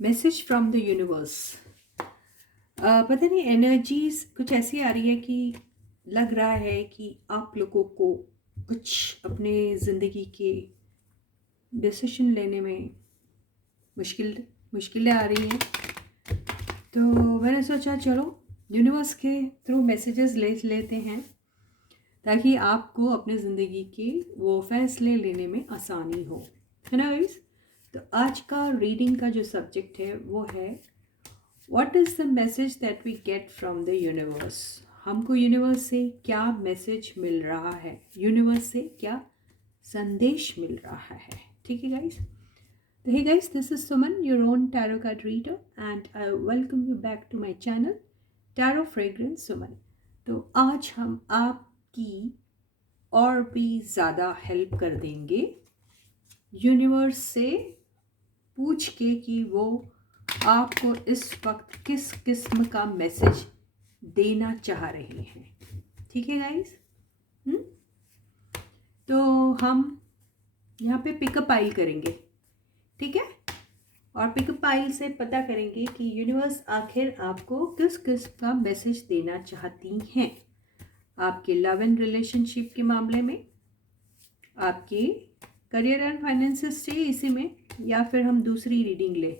Message from the universe. पता नहीं energies कुछ ऐसी आ रही है कि लग रहा है कि आप लोगों को कुछ अपने ज़िंदगी के डिसीजन लेने में मुश्किलें आ रही हैं। तो मैंने सोचा चलो यूनिवर्स के थ्रू मैसेजेस ले लेते हैं ताकि आपको अपने ज़िंदगी के वो फैसले लेने में आसानी हो, है ना गाइस। तो आज का रीडिंग का जो सब्जेक्ट है वो है what is the message that we get from the universe. हमको यूनिवर्स से क्या मैसेज मिल रहा है, यूनिवर्स से क्या संदेश मिल रहा है। ठीक है गाइस। तो hey guys, this is Suman, your own tarot card reader, and I welcome you back to my channel tarot fragrance Suman. तो आज हम आपकी और भी ज़्यादा हेल्प कर देंगे यूनिवर्स से पूछ के कि वो आपको इस वक्त किस किस्म का मैसेज देना चाह रहे हैं। ठीक है गाइस। तो हम यहाँ पे पिकअप आइल करेंगे, ठीक है, और पिकअप आइल से पता करेंगे कि यूनिवर्स आखिर आपको किस किस्म का मैसेज देना चाहती हैं। आपके लव एंड रिलेशनशिप के मामले में, आपके करियर एंड फाइनेंसेस से इसी में, या फिर हम दूसरी रीडिंग ले।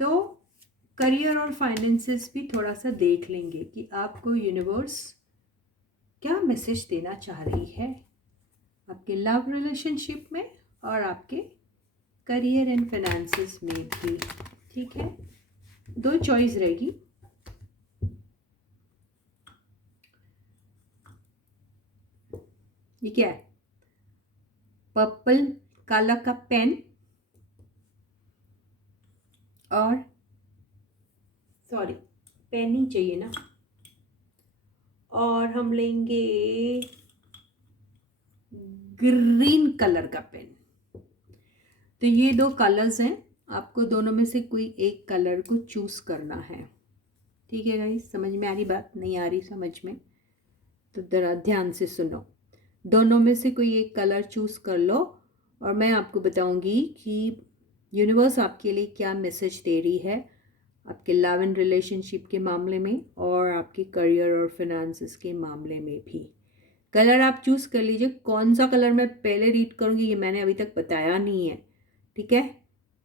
तो करियर और फाइनेंसेस भी थोड़ा सा देख लेंगे कि आपको यूनिवर्स क्या मैसेज देना चाह रही है आपके लव रिलेशनशिप में और आपके करियर एंड फाइनेंसेस में भी। ठीक है, दो चॉइस रहेगी। ये क्या है? पर्पल काला का पेन और सॉरी पेन ही चाहिए ना, और हम लेंगे ग्रीन कलर का पेन। तो ये दो कलर्स हैं, आपको दोनों में से कोई एक कलर को चूज करना है। ठीक है गाइस, समझ में आ रही बात? नहीं आ रही समझ में तो जरा ध्यान से सुनो। दोनों में से कोई एक कलर चूज कर लो और मैं आपको बताऊंगी कि यूनिवर्स आपके लिए क्या मैसेज दे रही है आपके लव एंड रिलेशनशिप के मामले में और आपके करियर और फाइनेंसेस के मामले में भी। कलर आप चूज़ कर लीजिए। कौन सा कलर मैं पहले रीड करूँगी ये मैंने अभी तक बताया नहीं है, ठीक है।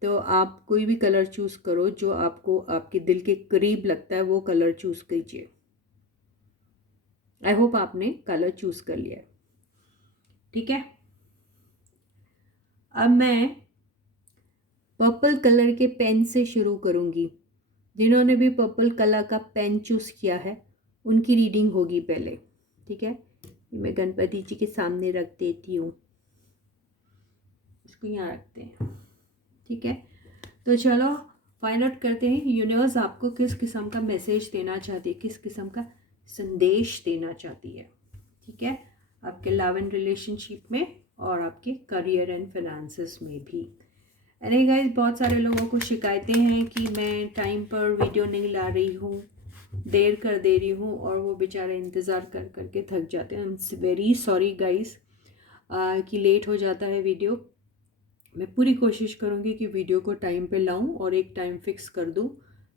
तो आप कोई भी कलर चूज़ करो जो आपको आपके दिल के करीब लगता है, वो कलर चूज़ कीजिए। आई होप आपने कलर चूज़ कर लिया है, ठीक है। अब मैं पर्पल कलर के पेन से शुरू करूँगी। जिन्होंने भी पर्पल कलर का पेन चूज़ किया है उनकी रीडिंग होगी पहले, ठीक है। मैं गणपति जी के सामने रख देती हूँ, इसको यहाँ रखते हैं, ठीक है। तो चलो फाइंड आउट करते हैं यूनिवर्स आपको किस किस्म का मैसेज देना चाहती है, किस किस्म का संदेश देना चाहती है, ठीक है, आपके लव एंड रिलेशनशिप में और आपके करियर एंड फाइनेंसेस में भी। अरे गाइस, बहुत सारे लोगों को शिकायतें हैं कि मैं टाइम पर वीडियो नहीं ला रही हूँ, देर कर दे रही हूँ, और वो बेचारे इंतज़ार कर करके थक जाते हैं। I am very sorry guys कि लेट हो जाता है वीडियो। मैं पूरी कोशिश करूँगी कि वीडियो को टाइम पे लाऊं और एक टाइम फिक्स कर दूं।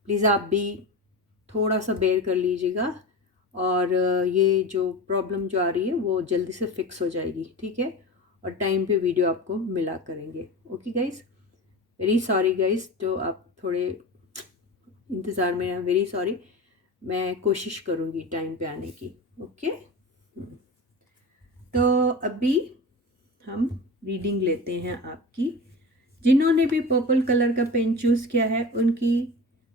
प्लीज़ आप भी थोड़ा सा बेयर कर लीजिएगा, और ये जो प्रॉब्लम जो आ रही है वो जल्दी से फिक्स हो जाएगी, ठीक है, और टाइम पे वीडियो आपको मिला करेंगे। Okay guys, very sorry guys, तो आप थोड़े इंतज़ार में हैं, वेरी सॉरी। मैं कोशिश करूँगी टाइम पे आने की। ओके, तो अभी हम रीडिंग लेते हैं आपकी। जिन्होंने भी पर्पल कलर का पेन चूज़ किया है उनकी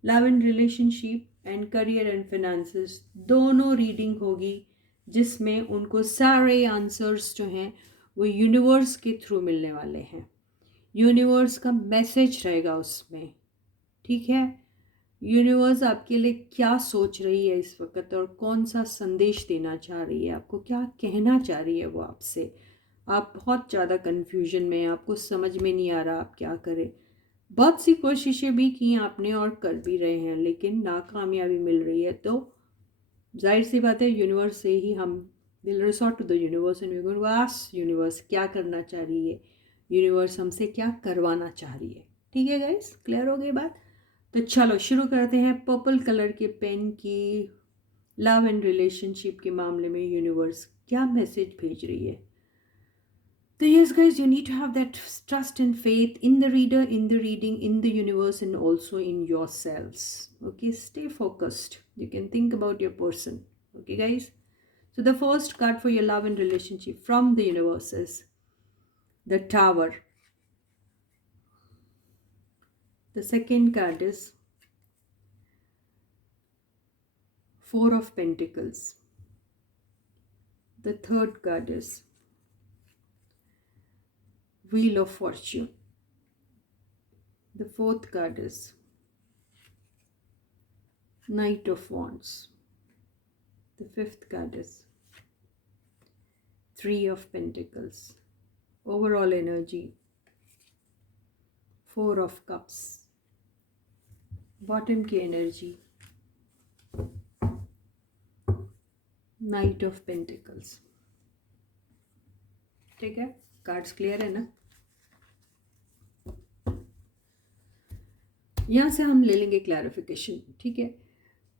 love and relationship and career and finances दोनों रीडिंग होगी, जिसमें उनको सारे आंसर्स जो हैं वो यूनिवर्स के थ्रू मिलने वाले हैं। यूनिवर्स का मैसेज रहेगा उसमें, ठीक है। यूनिवर्स आपके लिए क्या सोच रही है इस वक्त और कौन सा संदेश देना चाह रही है, आपको क्या कहना चाह रही है वो आपसे। आप बहुत ज़्यादा कन्फ्यूजन में हैं, आपको समझ में नहीं आ रहा आप क्या करें। बहुत सी कोशिशें भी की आपने और कर भी रहे हैं, लेकिन नाकामयाबी मिल रही है। तो जाहिर सी बात है यूनिवर्स से ही हम will resort to the universe and we going to ask universe क्या करना चाह रही है, यूनिवर्स हमसे क्या करवाना चाह रही है, ठीक है गाइस, क्लियर हो गई बात। तो चलो शुरू करते हैं। पर्पल कलर के पेन की लव एंड रिलेशनशिप के मामले में यूनिवर्स क्या मैसेज भेज रही है। So yes guys, you need to have that trust and faith in the reader, in the reading, in the universe, and also in yourselves. Okay, stay focused. You can think about your person. Okay guys. So the first card for your love and relationship from the universe is the Tower. The second card is Four of Pentacles. The third card is Wheel of Fortune. The fourth card is Knight of Wands. The fifth card is Three of Pentacles. Overall energy, Four of Cups. Bottom की energy, night of pentacles. ठीक है, cards clear है ना। यहाँ से हम ले लेंगे क्लैरिफिकेशन। ठीक है,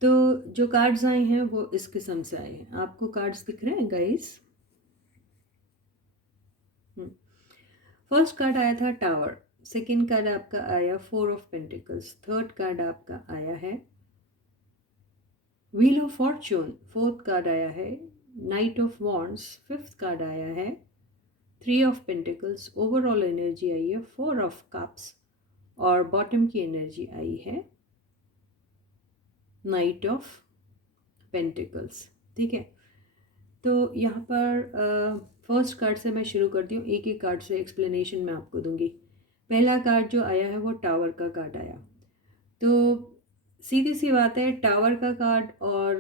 तो जो कार्ड्स आए हैं वो इस किस्म से आए हैं। आपको कार्ड्स दिख रहे हैं गाइस? फर्स्ट कार्ड आया था टावर, सेकंड कार्ड आपका आया four of pentacles, third card आपका आया है wheel of fortune, fourth card आया है knight of wands, fifth card आया है three of pentacles. Overall energy आई है फोर ऑफ कप्स और बॉटम की एनर्जी आई है नाइट ऑफ पेंटिकल्स। ठीक है, तो यहाँ पर फर्स्ट कार्ड से मैं शुरू करती हूँ, एक एक कार्ड से एक्सप्लेनेशन मैं आपको दूंगी। पहला कार्ड जो आया है वो टावर का कार्ड आया। तो सीधी सी बात है, टावर का कार्ड और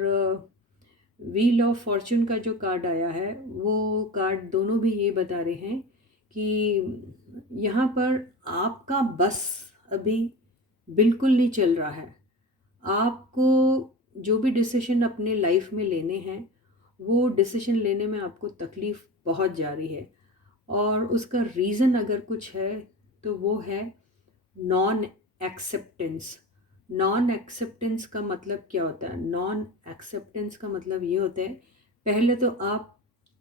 व्हील ऑफ फॉर्चून का जो कार्ड आया है वो कार्ड दोनों भी ये बता रहे हैं कि यहाँ पर आपका बस अभी बिल्कुल नहीं चल रहा है। आपको जो भी डिसीजन अपने लाइफ में लेने हैं वो डिसीजन लेने में आपको तकलीफ़ बहुत जा रही है, और उसका रीज़न अगर कुछ है तो वो है नॉन एक्सेप्टेंस। नॉन एक्सेप्टेंस का मतलब क्या होता है? नॉन एक्सेप्टेंस का मतलब ये होता है, पहले तो आप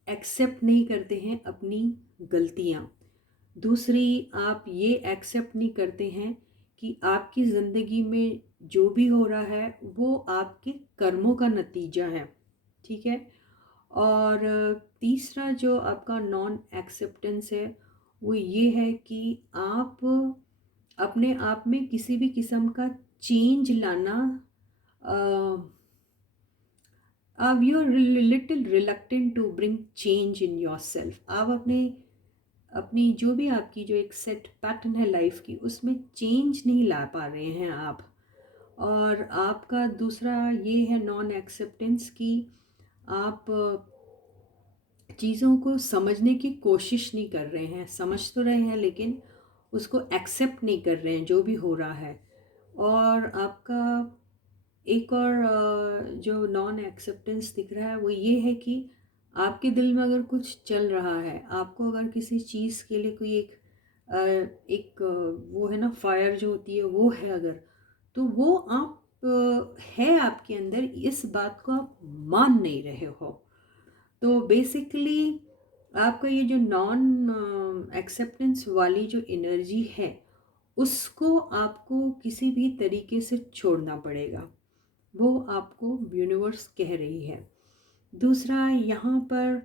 एक्सेप्ट नहीं करते हैं अपनी गलतियाँ, दूसरी आप ये एक्सेप्ट नहीं करते हैं कि आपकी ज़िंदगी में जो भी हो रहा है वो आपके कर्मों का नतीजा है। ठीक है, और तीसरा जो आपका नॉन एक्सेप्टेंस है वो ये है कि आप अपने आप में किसी भी किस्म का चेंज लाना, आप you are little reluctant to bring change in yourself. आप अपनी जो भी आपकी जो एक सेट पैटर्न है लाइफ की उसमें चेंज नहीं ला पा रहे हैं आप। और आपका दूसरा ये है नॉन एक्सेप्टेंस कि आप चीज़ों को समझने की कोशिश नहीं कर रहे हैं, समझ तो रहे हैं लेकिन उसको एक्सेप्ट नहीं कर रहे हैं जो भी हो रहा है। और आपका एक और जो नॉन एक्सेप्टेंस दिख रहा है वो ये है कि आपके दिल में अगर कुछ चल रहा है, आपको अगर किसी चीज़ के लिए कोई एक वो है ना फायर जो होती है वो है अगर, तो वो आप है आपके अंदर, इस बात को आप मान नहीं रहे हो। तो बेसिकली आपका ये जो नॉन एक्सेप्टेंस वाली जो एनर्जी है उसको आपको किसी भी तरीके से छोड़ना पड़ेगा, वो आपको यूनिवर्स कह रही है। दूसरा, यहाँ पर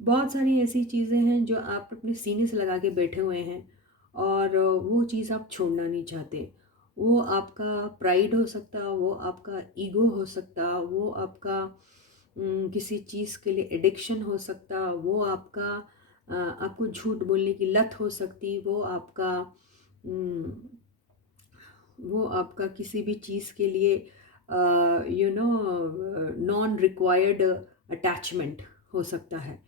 बहुत सारी ऐसी चीज़ें हैं जो आप अपने सीने से लगा के बैठे हुए हैं और वो चीज़ आप छोड़ना नहीं चाहते। वो आपका प्राइड हो सकता, वो आपका ईगो हो सकता, वो आपका किसी चीज़ के लिए एडिक्शन हो सकता, वो आपका आपको झूठ बोलने की लत हो सकती, वो आपका किसी भी चीज़ के लिए नॉन रिक्वायर्ड अटैचमेंट हो सकता है।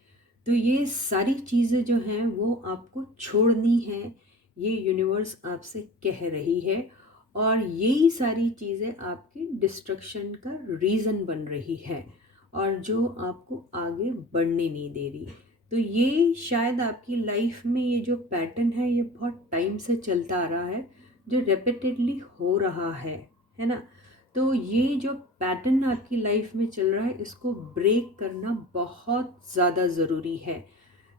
तो ये सारी चीज़ें जो हैं वो आपको छोड़नी है, ये यूनिवर्स आपसे कह रही है, और यही सारी चीज़ें आपकी डिस्ट्रक्शन का रीज़न बन रही है और जो आपको आगे बढ़ने नहीं दे रही। तो ये शायद आपकी लाइफ में ये जो पैटर्न है ये बहुत टाइम से चलता आ रहा है। जो रेपिटेडली हो रहा है ना। तो ये जो पैटर्न आपकी लाइफ में चल रहा है, इसको ब्रेक करना बहुत ज़्यादा ज़रूरी है।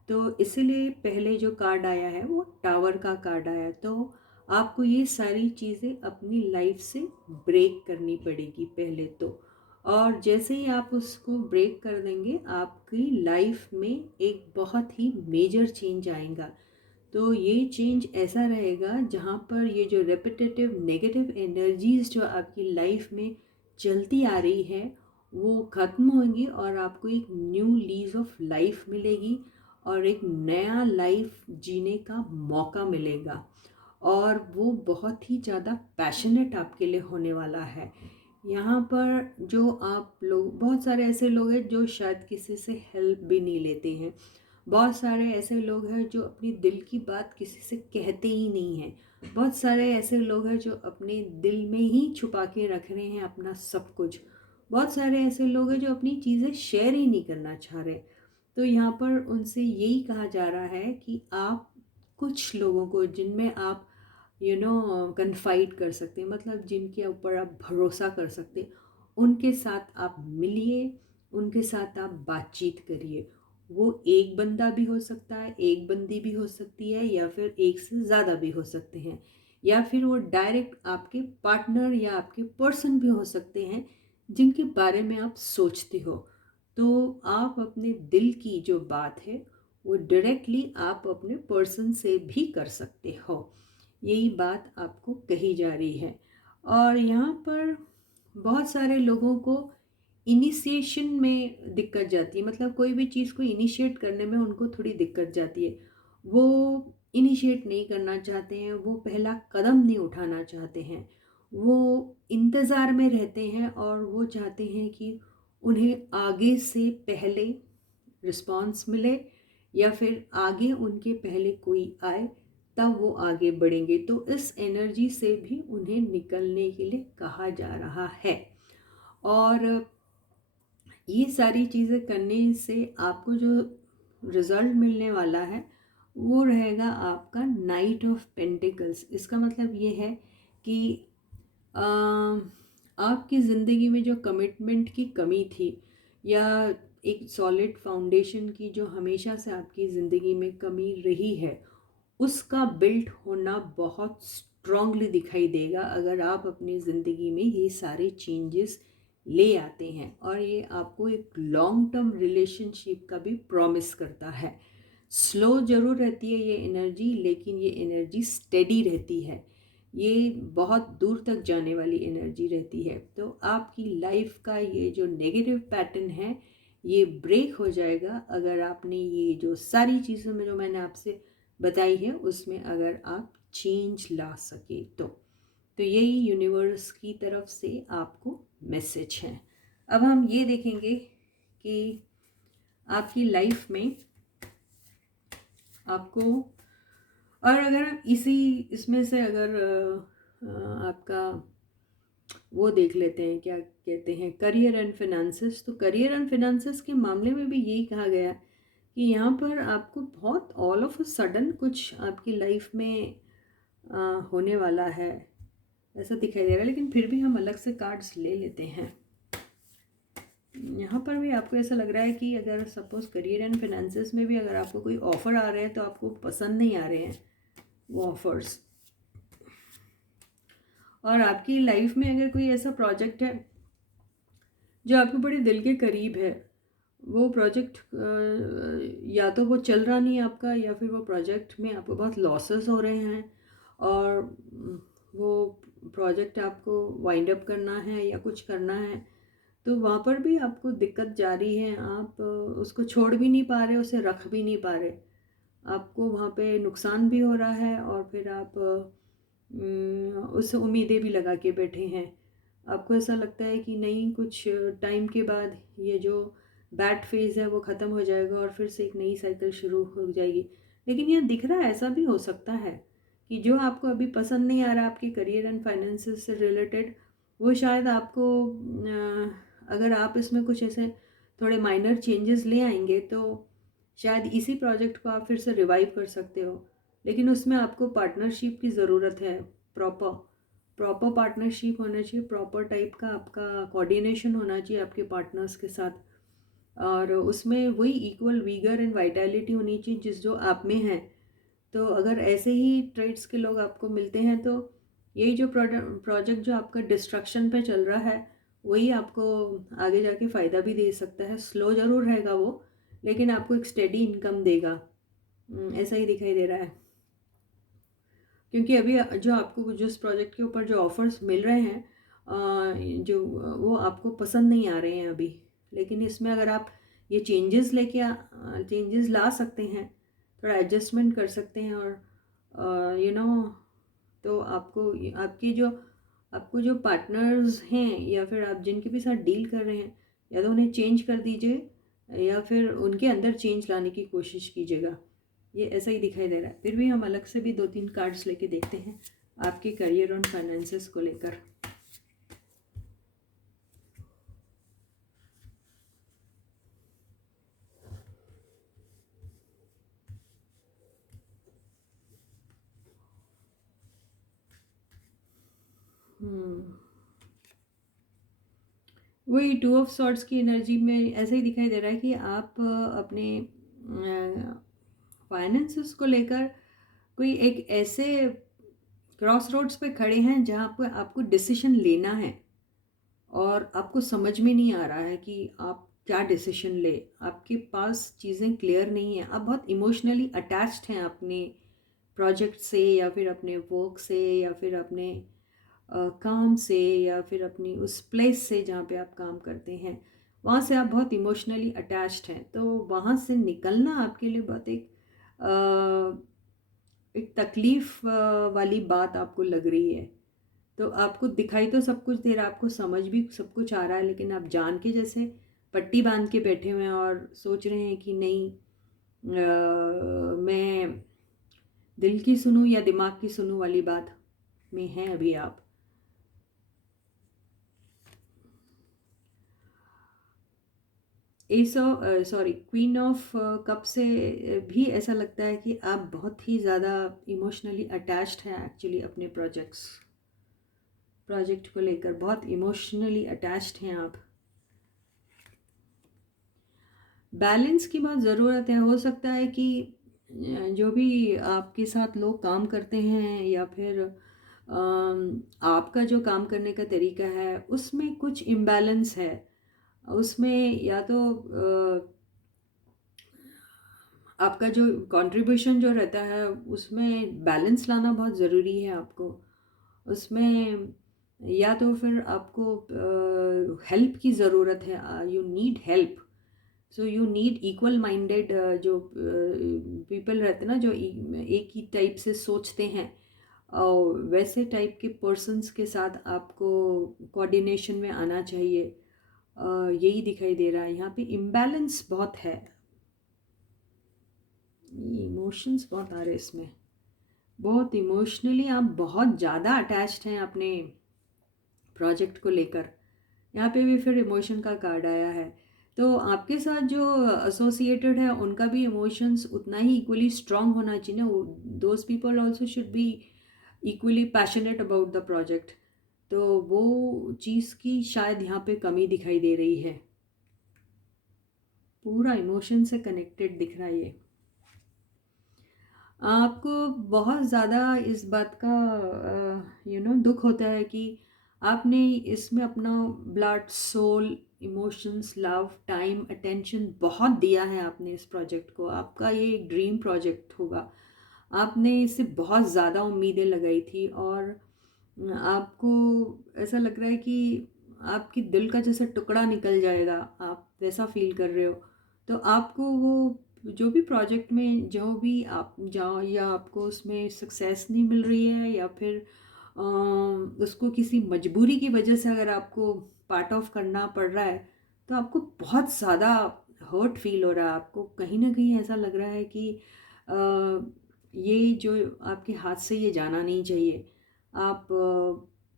तो इसीलिए पहले जो कार्ड आया है वो टावर का कार्ड आया। तो आपको ये सारी चीज़ें अपनी लाइफ से ब्रेक करनी पड़ेगी पहले तो। और जैसे ही आप उसको ब्रेक कर देंगे, आपकी लाइफ में एक बहुत ही मेजर चेंज आएगा। तो ये चेंज ऐसा रहेगा जहाँ पर ये जो रेपिटेटिव नेगेटिव एनर्जीज जो आपकी लाइफ में चलती आ रही है वो ख़त्म होंगी, और आपको एक न्यू लीज ऑफ लाइफ मिलेगी और एक नया लाइफ जीने का मौका मिलेगा। और वो बहुत ही ज़्यादा पैशनेट आपके लिए होने वाला है। यहाँ पर जो आप लोग, बहुत सारे ऐसे लोग हैं जो शायद किसी से हेल्प भी नहीं लेते हैं। बहुत सारे ऐसे लोग हैं जो अपनी दिल की बात किसी से कहते ही नहीं हैं। बहुत सारे ऐसे लोग हैं जो अपने दिल में ही छुपा के रख रहे हैं अपना सब कुछ। बहुत सारे ऐसे लोग हैं जो अपनी चीज़ें शेयर ही नहीं करना चाह रहे। तो यहाँ पर उनसे यही कहा जा रहा है कि आप कुछ लोगों को जिनमें आप कन्फाइड कर सकते हैं, मतलब जिनके ऊपर आप भरोसा कर सकते हैं, उनके साथ आप मिलिए, उनके साथ आप बातचीत करिए। वो एक बंदा भी हो सकता है, एक बंदी भी हो सकती है, या फिर एक से ज़्यादा भी हो सकते हैं, या फिर वो डायरेक्ट आपके पार्टनर या आपके पर्सन भी हो सकते हैं जिनके बारे में आप सोचते हो। तो आप अपने दिल की जो बात है वो डायरेक्टली आप अपने पर्सन से भी कर सकते हो। यही बात आपको कही जा रही है। और यहाँ पर बहुत सारे लोगों को इनिशिएशन में दिक्कत जाती है, मतलब कोई भी चीज़ को इनिशिएट करने में उनको थोड़ी दिक्कत जाती है। वो इनिशिएट नहीं करना चाहते हैं, वो पहला कदम नहीं उठाना चाहते हैं, वो इंतज़ार में रहते हैं और वो चाहते हैं कि उन्हें आगे से पहले रिस्पॉन्स मिले, या फिर आगे उनके पहले कोई आए तब वो आगे बढ़ेंगे। तो इस एनर्जी से भी उन्हें निकलने के लिए कहा जा रहा है। और ये सारी चीज़ें करने से आपको जो रिज़ल्ट मिलने वाला है वो रहेगा आपका नाइट ऑफ पेंटिकल्स। इसका मतलब ये है कि अ, आपकी ज़िंदगी में जो कमिटमेंट की कमी थी, या एक सॉलिड फाउंडेशन की जो हमेशा से आपकी ज़िंदगी में कमी रही है, उसका बिल्ट होना बहुत स्ट्रांगली दिखाई देगा अगर आप अपनी ज़िंदगी में ये सारे चेंजेस ले आते हैं। और ये आपको एक लॉन्ग टर्म रिलेशनशिप का भी प्रॉमिस करता है। स्लो ज़रूर रहती है ये एनर्जी, लेकिन ये एनर्जी स्टेडी रहती है, ये बहुत दूर तक जाने वाली एनर्जी रहती है। तो आपकी लाइफ का ये जो नेगेटिव पैटर्न है ये ब्रेक हो जाएगा अगर आपने ये जो सारी चीज़ें में जो मैंने आपसे बताई है उसमें अगर आप चेंज ला सके तो यही यूनिवर्स की तरफ से आपको मैसेज है। अब हम ये देखेंगे कि आपकी लाइफ में आपको, और अगर आप इसमें से अगर आपका वो देख लेते हैं, क्या कहते हैं, करियर एंड फिनेंसेस। तो करियर एंड फिनेंसेस के मामले में भी यही कहा गया कि यहाँ पर आपको बहुत ऑल ऑफ अ सडन कुछ आपकी लाइफ में होने वाला है, ऐसा दिखाई दे रहा है। लेकिन फिर भी हम अलग से कार्ड्स ले लेते हैं। यहाँ पर भी आपको ऐसा लग रहा है कि अगर सपोज़ करियर एंड फिनेंसेस में भी अगर आपको कोई ऑफ़र आ रहे हैं तो आपको पसंद नहीं आ रहे हैं वो ऑफ़र्स। और आपकी लाइफ में अगर कोई ऐसा प्रोजेक्ट है जो आपके बड़े दिल के करीब है, वो प्रोजेक्ट या तो वो चल रहा नहीं आपका, या फिर वो प्रोजेक्ट में आपको बहुत लॉसेस हो रहे हैं और वो प्रोजेक्ट आपको वाइंड अप करना है या कुछ करना है, तो वहाँ पर भी आपको दिक्कत जा रही है। आप उसको छोड़ भी नहीं पा रहे, उसे रख भी नहीं पा रहे, आपको वहाँ पे नुकसान भी हो रहा है और फिर आप उससे उम्मीदें भी लगा के बैठे हैं। आपको ऐसा लगता है कि नहीं, कुछ टाइम के बाद ये जो बैड फेज़ है वो ख़त्म हो जाएगा और फिर से एक नई साइकिल शुरू हो जाएगी। लेकिन यह दिख रहा है, ऐसा भी हो सकता है कि जो आपको अभी पसंद नहीं आ रहा आपके करियर एंड फाइनेंसेस से रिलेटेड, वो शायद आपको अगर आप इसमें कुछ ऐसे थोड़े माइनर चेंजेस ले आएंगे तो शायद इसी प्रोजेक्ट को आप फिर से रिवाइव कर सकते हो। लेकिन उसमें आपको पार्टनरशिप की ज़रूरत है, प्रॉपर पार्टनरशिप होना चाहिए, प्रॉपर टाइप का आपका कोऑर्डिनेशन होना चाहिए आपके पार्टनर्स के साथ, और उसमें वही इक्वल वीगर एंड वाइटैलिटी होनी चाहिए जिस जो आप में है। तो अगर ऐसे ही ट्रेड्स के लोग आपको मिलते हैं तो यही जो प्रोजेक्ट जो आपका डिस्ट्रक्शन पे चल रहा है वही आपको आगे जाके फ़ायदा भी दे सकता है। स्लो ज़रूर रहेगा वो, लेकिन आपको एक स्टेडी इनकम देगा, ऐसा ही दिखाई दे रहा है। क्योंकि अभी जो आपको जिस प्रोजेक्ट के ऊपर जो ऑफ़र्स मिल रहे हैं जो वो आपको पसंद नहीं आ रहे हैं अभी, लेकिन इसमें अगर आप ये चेंजेस ला सकते हैं, थोड़ा एडजस्टमेंट कर सकते हैं, और तो आपको जो पार्टनर्स हैं या फिर आप जिनके भी साथ डील कर रहे हैं, या तो उन्हें चेंज कर दीजिए या फिर उनके अंदर चेंज लाने की कोशिश कीजिएगा। ये ऐसा ही दिखाई दे रहा है। फिर भी हम अलग से भी 2-3 कार्ड्स लेके देखते हैं आपके करियर और फाइनेंसेस को लेकर। वही 2 ऑफ सॉर्ड्स की एनर्जी में ऐसा ही दिखाई दे रहा है कि आप अपने फाइनेंसेस को लेकर कोई एक ऐसे क्रॉस रोड्स पे खड़े हैं जहाँ पर आपको डिसीजन लेना है और आपको समझ में नहीं आ रहा है कि आप क्या डिसीजन ले। आपके पास चीज़ें क्लियर नहीं है, आप बहुत इमोशनली अटैच्ड हैं अपने प्रोजेक्ट से या फिर अपने वर्क से या फिर अपने काम से या फिर अपनी उस प्लेस से जहाँ पे आप काम करते हैं, वहाँ से आप बहुत इमोशनली अटैच्ड हैं। तो वहाँ से निकलना आपके लिए बहुत एक तकलीफ़ वाली बात आपको लग रही है। तो आपको दिखाई तो सब कुछ दे रहा है, आपको समझ भी सब कुछ आ रहा है, लेकिन आप जान के जैसे पट्टी बांध के बैठे हुए हैं और सोच रहे हैं कि नहीं मैं दिल की सुनूं या दिमाग की सुनूं वाली बात में हैं अभी आप। क्वीन ऑफ कप से भी ऐसा लगता है कि आप बहुत ही ज़्यादा इमोशनली अटैच्ड हैं एक्चुअली अपने प्रोजेक्ट को लेकर, बहुत इमोशनली अटैच्ड हैं आप। बैलेंस की बहुत ज़रूरत है। हो सकता है कि जो भी आपके साथ लोग काम करते हैं या फिर आपका जो काम करने का तरीका है उसमें कुछ इम्बैलेंस है। उसमें या तो आपका जो कंट्रीब्यूशन जो रहता है उसमें बैलेंस लाना बहुत ज़रूरी है आपको। उसमें या तो फिर आपको हेल्प की ज़रूरत है, you need help. So you need equal minded जो पीपल रहते हैं ना, जो एक ही टाइप से सोचते हैं, और वैसे टाइप के पर्सन्स के साथ आपको कोऑर्डिनेशन में आना चाहिए। यही दिखाई दे रहा है यहाँ पे। इम्बैलेंस बहुत है, इमोशंस बहुत आ रहे हैं इसमें, बहुत इमोशनली आप बहुत ज़्यादा अटैच्ड हैं अपने प्रोजेक्ट को लेकर। यहाँ पे भी फिर इमोशन का कार्ड आया है। तो आपके साथ जो एसोसिएटेड है उनका भी इमोशंस उतना ही इक्वली स्ट्रांग होना चाहिए ना। Those people also should be equally passionate about the project. तो वो चीज़ की शायद यहाँ पे कमी दिखाई दे रही है। पूरा इमोशन से कनेक्टेड दिख रहा है ये। आपको बहुत ज़्यादा इस बात का दुख होता है कि आपने इसमें अपना blood, soul, emotions, love, time, attention बहुत दिया है आपने इस प्रोजेक्ट को। आपका ये एक ड्रीम प्रोजेक्ट होगा, आपने इससे बहुत ज़्यादा उम्मीदें लगाई थी, और आपको ऐसा लग रहा है कि आपकी दिल का जैसे टुकड़ा निकल जाएगा, आप वैसा फील कर रहे हो। तो आपको वो जो भी प्रोजेक्ट में जो भी आप जाओ, या आपको उसमें सक्सेस नहीं मिल रही है या फिर उसको किसी मजबूरी की वजह से अगर आपको पार्ट ऑफ करना पड़ रहा है, तो आपको बहुत ज़्यादा हर्ट फील हो रहा है। आपको कहीं ना कहीं ऐसा लग रहा है कि ये जो आपके हाथ से ये जाना नहीं चाहिए। आप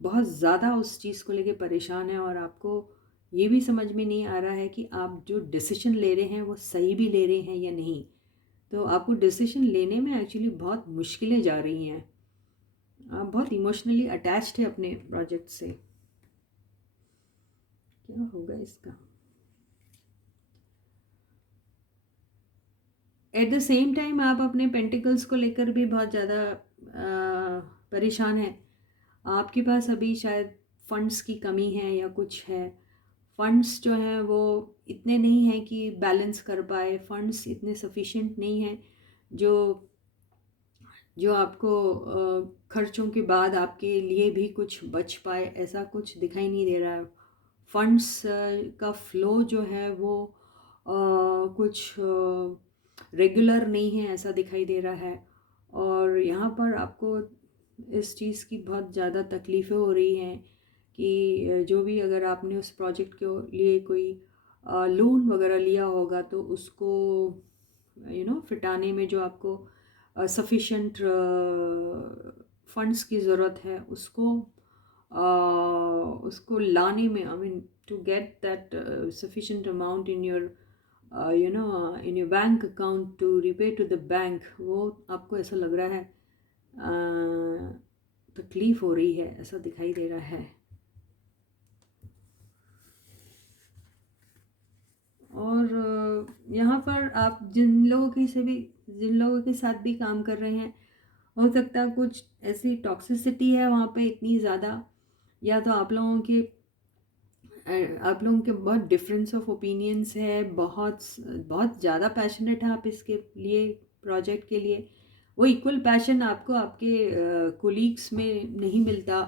बहुत ज़्यादा उस चीज़ को लेके परेशान हैं, और आपको ये भी समझ में नहीं आ रहा है कि आप जो डिसीजन ले रहे हैं वो सही भी ले रहे हैं या नहीं। तो आपको डिसीजन लेने में एक्चुअली बहुत मुश्किलें जा रही हैं। आप बहुत इमोशनली अटैच्ड है अपने प्रोजेक्ट से। क्या होगा इसका? एट द सेम टाइम आप अपने पेंटिकल्स को लेकर भी बहुत ज़्यादा परेशान हैं। आपके पास अभी शायद फंड्स की कमी है या कुछ है। फंड्स जो हैं वो इतने नहीं हैं कि बैलेंस कर पाए, फंड्स इतने सफिशिएंट नहीं हैं जो जो आपको खर्चों के बाद आपके लिए भी कुछ बच पाए, ऐसा कुछ दिखाई नहीं दे रहा है। फंड्स का फ्लो जो है वो कुछ रेगुलर नहीं है, ऐसा दिखाई दे रहा है। और यहाँ पर आपको इस चीज़ की बहुत ज़्यादा तकलीफ़ें हो रही हैं कि जो भी अगर आपने उस प्रोजेक्ट के लिए कोई लोन वगैरह लिया होगा तो उसको फिटाने में जो आपको सफिशेंट फंड्स की ज़रूरत है, उसको लाने में, I mean to get that sufficient amount in your in your bank account to repay to the bank, वो आपको ऐसा लग रहा है तकलीफ़ हो रही है, ऐसा दिखाई दे रहा है। और यहाँ पर आप जिन लोगों के साथ भी काम कर रहे हैं, हो सकता है कुछ ऐसी टॉक्सिसिटी है वहाँ पे इतनी ज़्यादा, या तो आप लोगों के बहुत डिफरेंस ऑफ ओपिनियंस है, बहुत बहुत ज़्यादा पैशनेट हैं आप इसके लिए, प्रोजेक्ट के लिए। वो इक्वल पैशन आपको आपके कोलीग्स में नहीं मिलता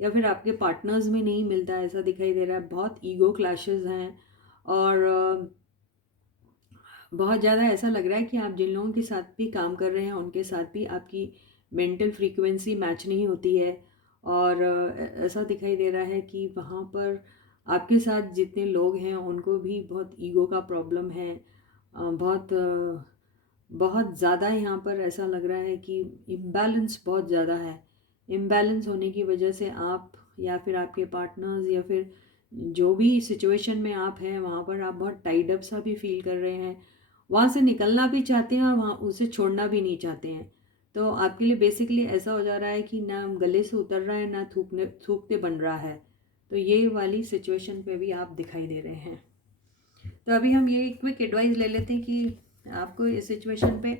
या फिर आपके पार्टनर्स में नहीं मिलता, ऐसा दिखाई दे रहा है। बहुत ईगो क्लैशेस हैं और बहुत ज़्यादा ऐसा लग रहा है कि आप जिन लोगों के साथ भी काम कर रहे हैं उनके साथ भी आपकी मेंटल फ्रीक्वेंसी मैच नहीं होती है। और ऐसा दिखाई दे रहा है कि वहाँ पर आपके साथ जितने लोग हैं उनको भी बहुत ईगो का प्रॉब्लम है। बहुत ज़्यादा यहाँ पर ऐसा लग रहा है कि इम्बैलेंस बहुत ज़्यादा है। इम्बैलेंस होने की वजह से आप या फिर आपके पार्टनर्स या फिर जो भी सिचुएशन में आप हैं वहाँ पर आप बहुत टाइड अप सा भी फील कर रहे हैं, वहाँ से निकलना भी चाहते हैं और वहाँ उसे छोड़ना भी नहीं चाहते हैं। तो आपके लिए बेसिकली ऐसा हो जा रहा है कि ना गले से उतर रहा है ना थूकते बन रहा है। तो ये वाली सिचुएशन पे भी आप दिखाई दे रहे हैं। तो अभी हम ये क्विक एडवाइस ले लेते हैं कि आपको इस सिचुएशन पे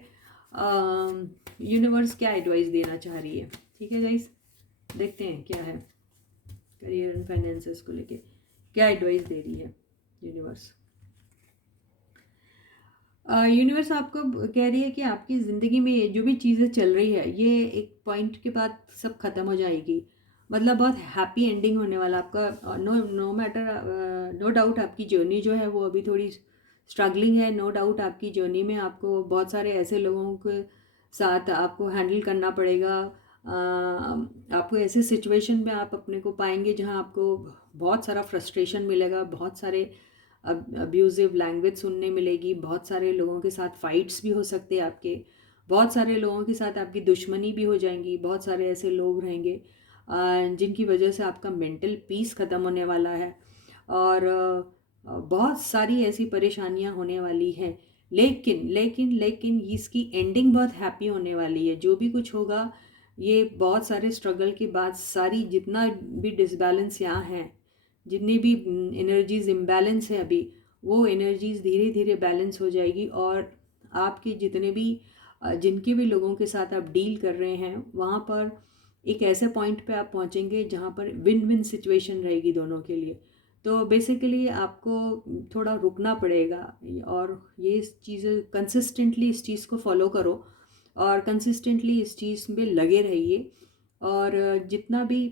यूनिवर्स क्या एडवाइस देना चाह रही है। ठीक है गाइस, देखते हैं क्या है करियर एंड फाइनेंसेस को लेके क्या एडवाइस दे रही है यूनिवर्स। यूनिवर्स आपको कह रही है कि आपकी ज़िंदगी में ये जो भी चीज़ें चल रही है ये एक पॉइंट के बाद सब ख़त्म हो जाएगी। मतलब बहुत हैप्पी एंडिंग होने वाला आपका। नो डाउट आपकी जर्नी जो है वो अभी थोड़ी स्ट्रगलिंग है। नो डाउट आपकी जर्नी में आपको बहुत सारे ऐसे लोगों के साथ आपको हैंडल करना पड़ेगा। आपको ऐसे सिचुएशन में आप अपने को पाएंगे जहाँ आपको बहुत सारा फ्रस्ट्रेशन मिलेगा, बहुत सारे अब्यूज़िव लैंग्वेज सुनने मिलेगी, बहुत सारे लोगों के साथ फाइट्स भी हो सकते हैं आपके, बहुत सारे लोगों के साथ आपकी दुश्मनी भी हो जाएंगी। बहुत सारे ऐसे लोग रहेंगे जिनकी वजह से आपका मेंटल पीस ख़त्म होने वाला है और बहुत सारी ऐसी परेशानियां होने वाली हैं। लेकिन लेकिन लेकिन इसकी एंडिंग बहुत हैप्पी होने वाली है। जो भी कुछ होगा ये बहुत सारे स्ट्रगल के बाद सारी जितना भी डिसबैलेंस यहाँ है, जितनी भी एनर्जीज इम्बैलेंस है अभी, वो एनर्जीज धीरे धीरे बैलेंस हो जाएगी और आपके जितने भी जिनके भी लोगों के साथ आप डील कर रहे हैं वहाँ पर एक ऐसे पॉइंट पे आप पहुँचेंगे जहाँ पर विन विन सिचुएशन रहेगी दोनों के लिए। तो बेसिकली आपको थोड़ा रुकना पड़ेगा और ये चीज़ें कंसिस्टेंटली इस चीज़ को फॉलो करो और कंसिस्टेंटली इस चीज़ में लगे रहिए। और जितना भी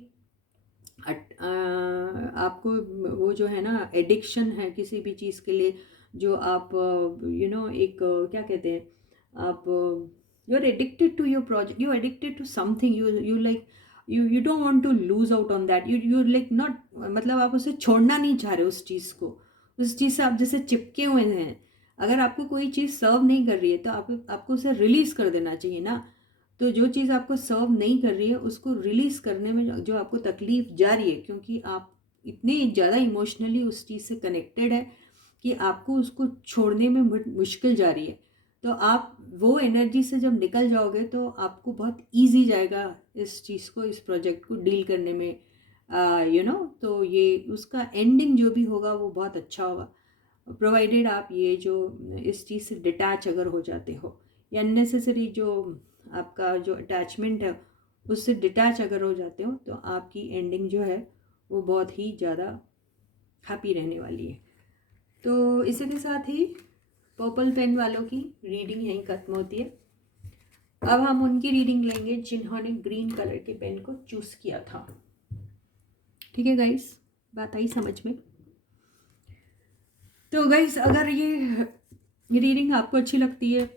आपको वो जो है ना एडिक्शन है किसी भी चीज़ के लिए, जो आप एक क्या कहते हैं, आप you are addicted to your project, you addicted to something, you like you don't want to lose out on that, you like not, मतलब आप उसे छोड़ना नहीं चाह रहे उस चीज़ को, उस चीज़ से आप जैसे चिपके हुए हैं। अगर आपको कोई चीज़ सर्व नहीं कर रही है तो आपको उसे रिलीज़ कर देना चाहिए ना। तो जो चीज़ आपको सर्व नहीं कर रही है उसको रिलीज़ करने में जो आपको तकलीफ़ जा रही है, क्योंकि आप इतने ज़्यादा इमोशनली उस चीज़ से कनेक्टेड है कि आपको उसको छोड़ने में मुश्किल जा रही है। तो आप वो एनर्जी से जब निकल जाओगे तो आपको बहुत ईजी जाएगा इस चीज़ को, इस प्रोजेक्ट को डील करने में, तो ये उसका एंडिंग जो भी होगा वो बहुत अच्छा होगा, प्रोवाइडेड आप ये जो इस चीज़ से डिटैच अगर हो जाते हो, या अननेसेसरी जो आपका जो अटैचमेंट है उससे डिटैच अगर हो जाते हो, तो आपकी एंडिंग जो है वो बहुत ही ज़्यादा हैप्पी रहने वाली है। तो इसी के साथ ही पर्पल पेन वालों की रीडिंग यहीं खत्म होती है। अब हम उनकी रीडिंग लेंगे जिन्होंने ग्रीन कलर के पेन को चूज़ किया था। ठीक है गाइस, बात आई समझ में? तो गाइस, अगर ये रीडिंग आपको अच्छी लगती है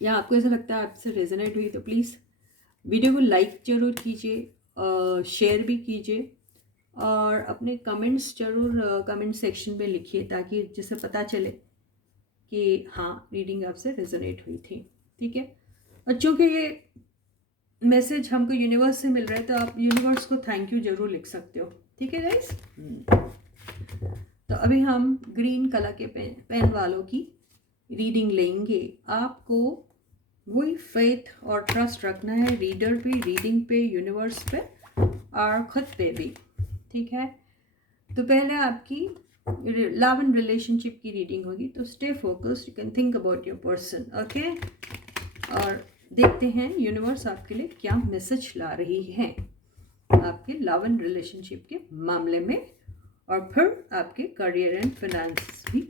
या आपको ऐसा लगता है आपसे रेजोनेट हुई, तो प्लीज़ वीडियो को लाइक ज़रूर कीजिए, शेयर भी कीजिए, और अपने कमेंट्स ज़रूर कमेंट सेक्शन में लिखिए, ताकि जिससे पता चले कि हाँ, रीडिंग आपसे रेजोनेट हुई थी। ठीक है, और चूँकि ये मैसेज हमको यूनिवर्स से मिल रहा है, तो आप यूनिवर्स को थैंक यू ज़रूर लिख सकते हो। ठीक है गाइस, तो अभी हम ग्रीन कलर के पेन वालों की रीडिंग लेंगे। आपको वही फेथ और ट्रस्ट रखना है रीडर पे, रीडिंग पे, यूनिवर्स पे और खुद पे भी। ठीक है, तो पहले आपकी लव एंड रिलेशनशिप की रीडिंग होगी, तो stay focused, you can think about your person. Okay, और देखते हैं यूनिवर्स आपके लिए क्या मैसेज ला रही है आपके लव एंड रिलेशनशिप के मामले में, और फिर आपके करियर एंड फाइनेंस भी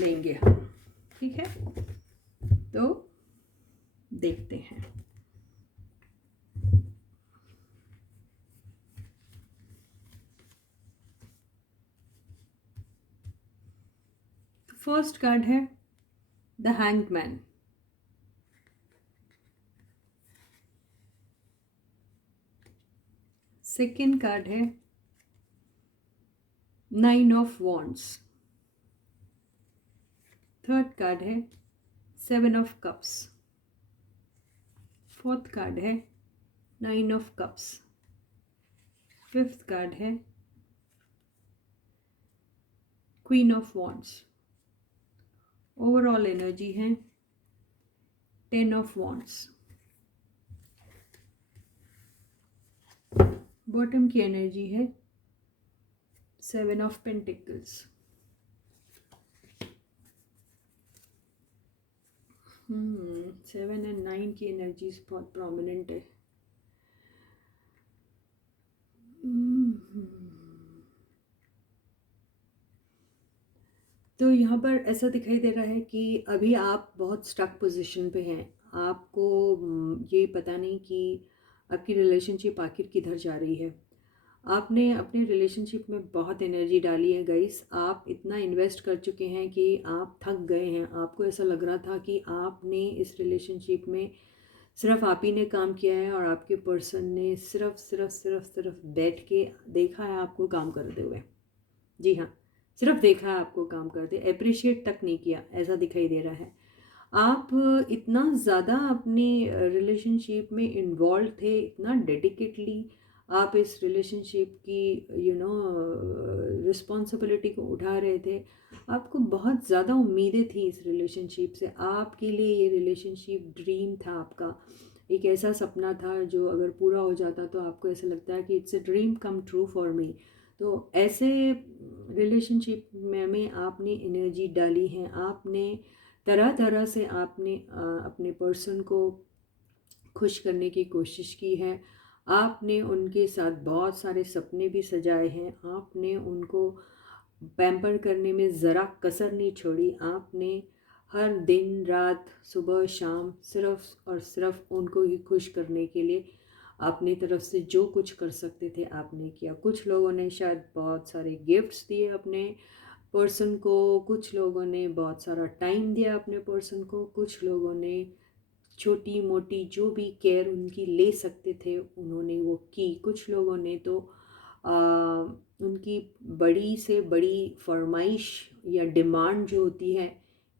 लेंगे हम। ठीक है, तो देखते हैं। फर्स्ट कार्ड है the hanged man. Second card है nine of wands. Third card है seven of cups. Fourth card है nine of cups. Fifth card है queen of wands. Overall energy है 10 ऑफ वॉन्ड्स। बॉटम की एनर्जी है 7 of pentacles. 7 and 9 की energies बहुत prominent है। तो यहाँ पर ऐसा दिखाई दे रहा है कि अभी आप बहुत स्टक पोजीशन पे हैं। आपको ये पता नहीं कि आपकी रिलेशनशिप आखिर किधर जा रही है। आपने अपने रिलेशनशिप में बहुत एनर्जी डाली है गाइस। आप इतना इन्वेस्ट कर चुके हैं कि आप थक गए हैं। आपको ऐसा लग रहा था कि आपने इस रिलेशनशिप में सिर्फ आप ही ने काम किया है, और आपके पर्सन ने सिर्फ बैठ के देखा है आपको काम करते हुए। जी हाँ, सिर्फ देखा है आपको काम करते, अप्रिशिएट तक नहीं किया, ऐसा दिखाई दे रहा है। आप इतना ज़्यादा अपने रिलेशनशिप में इन्वॉल्व थे, इतना डेडिकेटली आप इस रिलेशनशिप की रिस्पॉन्सिबिलिटी को उठा रहे थे। आपको बहुत ज़्यादा उम्मीदें थी इस रिलेशनशिप से। आपके लिए ये रिलेशनशिप ड्रीम था आपका, एक ऐसा सपना था जो अगर पूरा हो जाता तो आपको ऐसा लगता है कि it's a dream come true for me. तो ऐसे रिलेशनशिप में आपने एनर्जी डाली है, आपने तरह तरह से आपने अपने पर्सन को खुश करने की कोशिश की है। आपने उनके साथ बहुत सारे सपने भी सजाए हैं। आपने उनको पैम्पर करने में ज़रा कसर नहीं छोड़ी। आपने हर दिन रात सुबह शाम सिर्फ और सिर्फ उनको ही खुश करने के लिए अपनी तरफ से जो कुछ कर सकते थे आपने किया। कुछ लोगों ने शायद बहुत सारे गिफ्ट्स दिए अपने पर्सन को, कुछ लोगों ने बहुत सारा टाइम दिया अपने पर्सन को, कुछ लोगों ने छोटी मोटी जो भी केयर उनकी ले सकते थे उन्होंने वो की। कुछ लोगों ने तो उनकी बड़ी से बड़ी फरमाइश या डिमांड जो होती है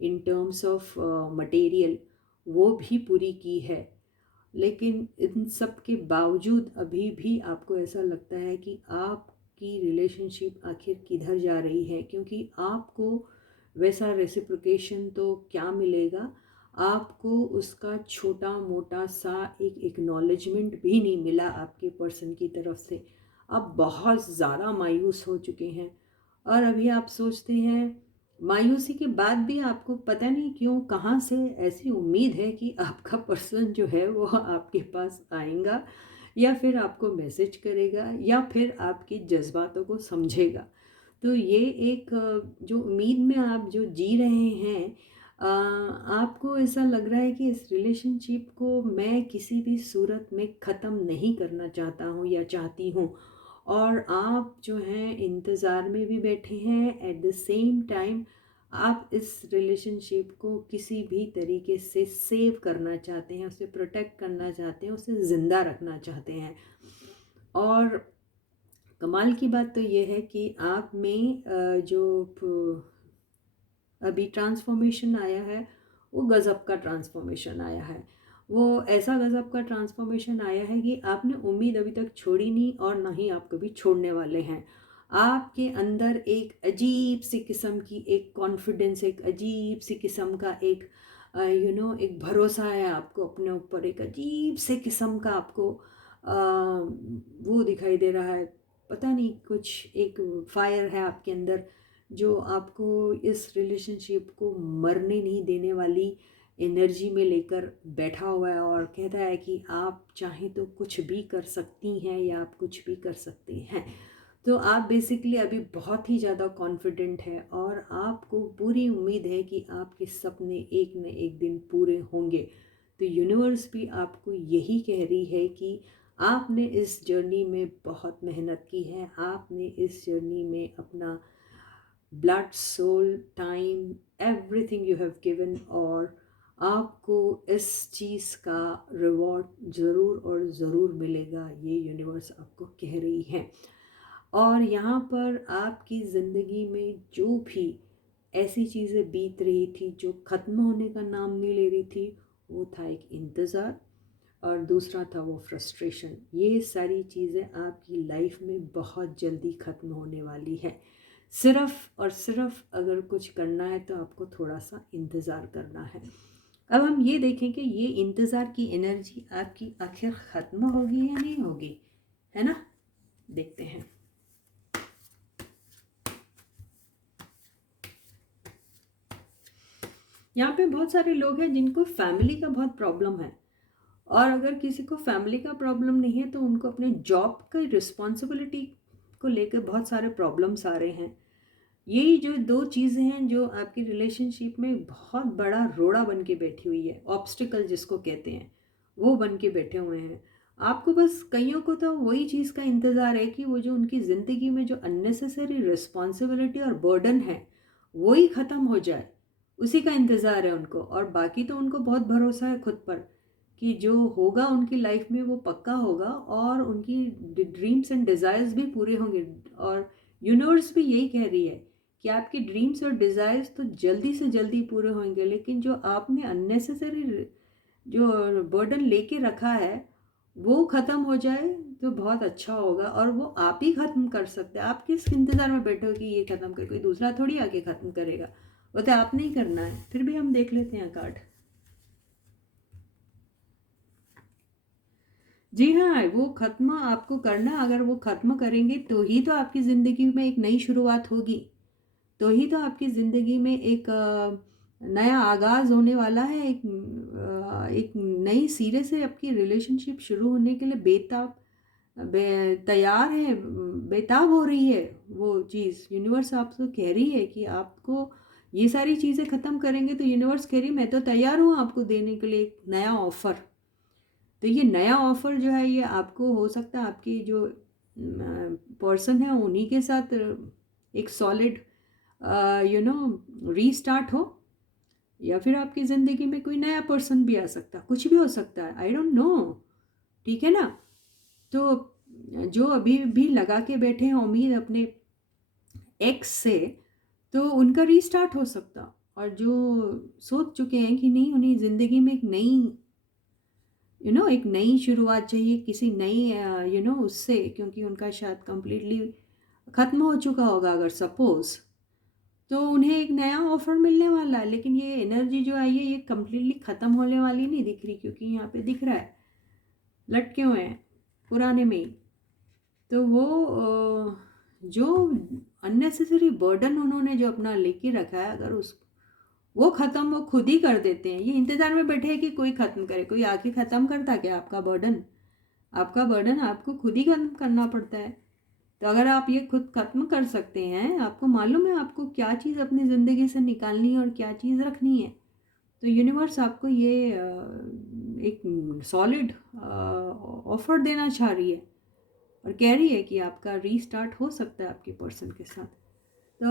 इन टर्म्स ऑफ मटेरियल, वो भी पूरी की है। लेकिन इन सब के बावजूद अभी भी आपको ऐसा लगता है कि आपकी रिलेशनशिप आखिर किधर जा रही है, क्योंकि आपको वैसा रेसिप्रोकेशन तो क्या मिलेगा आपको, उसका छोटा मोटा सा एक एक्नॉलेजमेंट भी नहीं मिला आपके पर्सन की तरफ से। आप बहुत ज़्यादा मायूस हो चुके हैं और अभी आप सोचते हैं, मायूसी के बाद भी आपको पता नहीं क्यों कहाँ से ऐसी उम्मीद है कि आपका पर्सन जो है वो आपके पास आएगा या फिर आपको मैसेज करेगा या फिर आपके जज्बातों को समझेगा। तो ये एक जो उम्मीद में आप जो जी रहे हैं, आपको ऐसा लग रहा है कि इस रिलेशनशिप को मैं किसी भी सूरत में ख़त्म नहीं करना चाहता हूँ या चाहती हूँ, और आप जो हैं इंतज़ार में भी बैठे हैं। एट द सेम टाइम आप इस रिलेशनशिप को किसी भी तरीके से सेव करना चाहते हैं, उसे प्रोटेक्ट करना चाहते हैं, उसे ज़िंदा रखना चाहते हैं। और कमाल की बात तो ये है कि आप में जो अभी ट्रांसफॉर्मेशन आया है वो गज़ब का ट्रांसफॉर्मेशन आया है। वो ऐसा गज़ब का ट्रांसफॉर्मेशन आया है कि आपने उम्मीद अभी तक छोड़ी नहीं और ना ही आप कभी छोड़ने वाले हैं। आपके अंदर एक अजीब सी किस्म की एक कॉन्फिडेंस, एक अजीब सी किस्म का एक एक भरोसा है आपको अपने ऊपर, एक अजीब से किस्म का आपको वो दिखाई दे रहा है। पता नहीं, कुछ एक फायर है आपके अंदर जो आपको इस रिलेशनशिप को मरने नहीं देने वाली एनर्जी में लेकर बैठा हुआ है और कहता है कि आप चाहें तो कुछ भी कर सकती हैं या आप कुछ भी कर सकते हैं। तो आप बेसिकली अभी बहुत ही ज़्यादा कॉन्फिडेंट है और आपको पूरी उम्मीद है कि आपके सपने एक न एक दिन पूरे होंगे। तो यूनिवर्स भी आपको यही कह रही है कि आपने इस जर्नी में बहुत मेहनत की है, आपने इस जर्नी में अपना blood, soul, time, everything you have given, और आपको इस चीज़ का रिवॉर्ड ज़रूर और ज़रूर मिलेगा, ये यूनिवर्स आपको कह रही है। और यहाँ पर आपकी ज़िंदगी में जो भी ऐसी चीज़ें बीत रही थी जो ख़त्म होने का नाम नहीं ले रही थी, वो था एक इंतज़ार और दूसरा था वो फ्रस्ट्रेशन। ये सारी चीज़ें आपकी लाइफ में बहुत जल्दी ख़त्म होने वाली है। सिर्फ़ और सिर्फ़ अगर कुछ करना है तो आपको थोड़ा सा इंतज़ार करना है। अब हम ये देखें कि ये इंतज़ार की एनर्जी आपकी आखिर ख़त्म होगी या नहीं होगी, है ना? देखते हैं। यहाँ पे बहुत सारे लोग हैं जिनको फैमिली का बहुत प्रॉब्लम है, और अगर किसी को फैमिली का प्रॉब्लम नहीं है तो उनको अपने जॉब की रिस्पॉन्सिबिलिटी को लेकर बहुत सारे प्रॉब्लम्स आ रहे हैं। यही जो दो चीज़ें हैं जो आपकी रिलेशनशिप में बहुत बड़ा रोड़ा बन के बैठी हुई है, ऑब्स्टिकल जिसको कहते हैं, वो बन के बैठे हुए हैं। आपको बस, कईयों को तो वही चीज़ का इंतज़ार है कि वो जो उनकी ज़िंदगी में जो अननेसेसरी रिस्पॉन्सिबिलिटी और बर्डन है वही ख़त्म हो जाए, उसी का इंतज़ार है उनको। और बाकी तो उनको बहुत भरोसा है खुद पर कि जो होगा उनकी लाइफ में वो पक्का होगा और उनकी ड्रीम्स एंड डिज़ायर्स भी पूरे होंगे। और यूनिवर्स भी यही कह रही है कि आपके ड्रीम्स और डिज़ायर्स तो जल्दी से जल्दी पूरे होंगे, लेकिन जो आपने अननेसेसरी जो बर्डन लेके रखा है वो ख़त्म हो जाए तो बहुत अच्छा होगा। और वो आप ही ख़त्म कर सकते हैं। आप किस इंतज़ार में बैठे हो कि ये ख़त्म कर, कोई दूसरा थोड़ी आके ख़त्म करेगा, वो तो आपने ही करना है। फिर भी हम देख लेते हैं कार्ड। जी हाँ, वो ख़त्म आपको करना। अगर वो ख़त्म करेंगे तो ही तो आपकी ज़िंदगी में एक नई शुरुआत होगी, तो ही तो आपकी ज़िंदगी में एक नया आगाज़ होने वाला है। एक नई सिरे से आपकी रिलेशनशिप शुरू होने के लिए तैयार है, बेताब हो रही है वो चीज़। यूनिवर्स आपसे कह रही है कि आपको ये सारी चीज़ें ख़त्म करेंगे तो यूनिवर्स कह रही है मैं तो तैयार हूँ आपको देने के लिए एक नया ऑफ़र। तो ये नया ऑफ़र जो है ये आपको हो सकता है आपकी जो पर्सन है उन्हीं के साथ एक सॉलिड रीस्टार्ट हो, या फिर आपकी ज़िंदगी में कोई नया पर्सन भी आ सकता है, कुछ भी हो सकता है, आई डोंट नो। ठीक है ना? तो जो अभी भी लगा के बैठे हैं उम्मीद अपने एक्स से, तो उनका रीस्टार्ट हो सकता। और जो सोच चुके हैं कि नहीं, उन्हें ज़िंदगी में एक नई एक नई शुरुआत चाहिए किसी नई उससे, क्योंकि उनका शायद कंप्लीटली ख़त्म हो चुका होगा अगर सपोज़, तो उन्हें एक नया ऑफ़र मिलने वाला है, लेकिन ये एनर्जी जो आई है ये कम्प्लीटली ख़त्म होने वाली नहीं दिख रही, क्योंकि यहाँ पे दिख रहा है लटके हुए हैं पुराने में ही। तो वो जो अननेसेसरी बर्डन उन्होंने जो अपना लेके रखा है, अगर उस वो ख़त्म वो खुद ही कर देते हैं। ये इंतज़ार में बैठे हैं कि कोई ख़त्म करे। कोई आके ख़त्म करता क्या आपका बर्डन? आपका बर्डन आपको खुद ही ख़त्म करना पड़ता है। तो अगर आप ये खुद ख़त्म कर सकते हैं, आपको मालूम है आपको क्या चीज़ अपनी ज़िंदगी से निकालनी है और क्या चीज़ रखनी है, तो यूनिवर्स आपको ये एक सॉलिड ऑफ़र देना चाह रही है और कह रही है कि आपका रीस्टार्ट हो सकता है आपके पर्सन के साथ। तो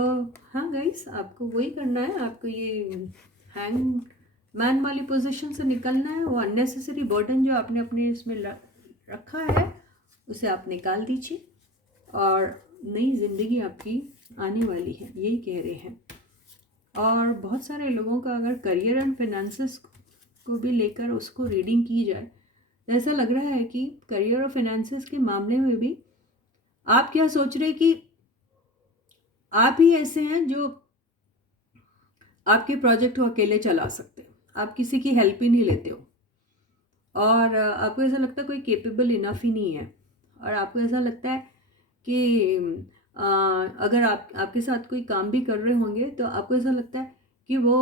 हाँ गाइस, आपको वही करना है। आपको ये हैंग मैन वाली पोजीशन से निकलना है। वो अननेसेसरी बर्डन जो आपने अपने इसमें रखा है उसे आप निकाल दीजिए और नई ज़िंदगी आपकी आने वाली है, यही कह रहे हैं। और बहुत सारे लोगों का अगर करियर एंड फिनेंसेस को भी लेकर उसको रीडिंग की जाए तो ऐसा लग रहा है कि करियर और फिनेंसेस के मामले में भी आप क्या सोच रहे कि आप ही ऐसे हैं जो आपके प्रोजेक्ट को अकेले चला सकते हैं, आप किसी की हेल्प ही नहीं लेते हो और आपको ऐसा लगता है कोई केपेबल इनफ ही नहीं है और आपको ऐसा लगता है कि अगर आपके साथ कोई काम भी कर रहे होंगे तो आपको ऐसा लगता है कि वो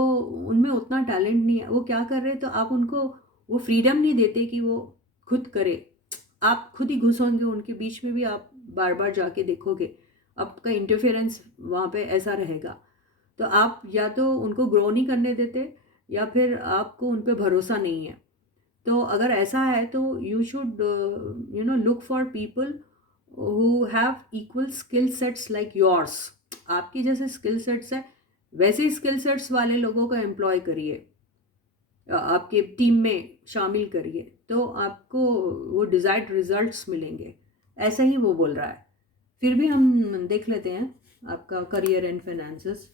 उनमें उतना टैलेंट नहीं है, वो क्या कर रहे हैं, तो आप उनको वो फ्रीडम नहीं देते कि वो खुद करे। आप खुद ही घुसोगे उनके बीच में भी, आप बार बार जाके देखोगे आपका इंटरफेरेंस वहाँ पे ऐसा रहेगा। तो आप या तो उनको ग्रो नहीं करने देते या फिर आपको उन पे भरोसा नहीं है। तो अगर ऐसा है तो you should look for people who have equal skill sets like yours. आपके जैसे स्किल सेट्स है वैसे स्किल सेट्स वाले लोगों को एम्प्लॉय करिए, आपके टीम में शामिल करिए, तो आपको वो डिज़ायर्ड रिजल्ट्स मिलेंगे। ऐसा ही वो बोल रहा है। फिर भी हम देख लेते हैं आपका career and finances.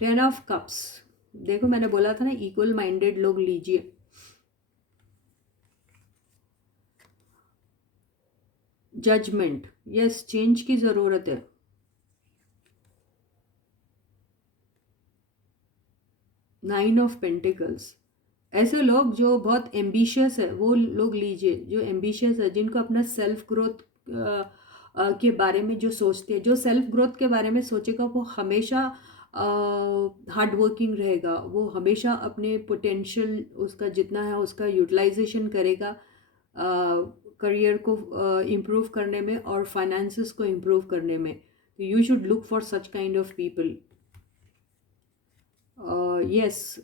10 of cups, देखो मैंने बोला था ना इक्वल माइंडेड लोग लीजिए। जजमेंट, यस, चेंज की ज़रूरत है। नाइन ऑफ पेंटिकल्स, ऐसे लोग जो बहुत एम्बिशियस है वो लोग लीजिए, जो एम्बिशियस है, जिनको अपना सेल्फ ग्रोथ के बारे में जो सोचते हैं, जो सेल्फ ग्रोथ के बारे में सोचेगा वो हमेशा हार्ड वर्किंग रहेगा, वो हमेशा अपने पोटेंशियल उसका जितना है उसका यूटिलाइजेशन करेगा करियर को इम्प्रूव करने में और फाइनेंसेस को इम्प्रूव करने में। तो you should look for such kind of people. Yes,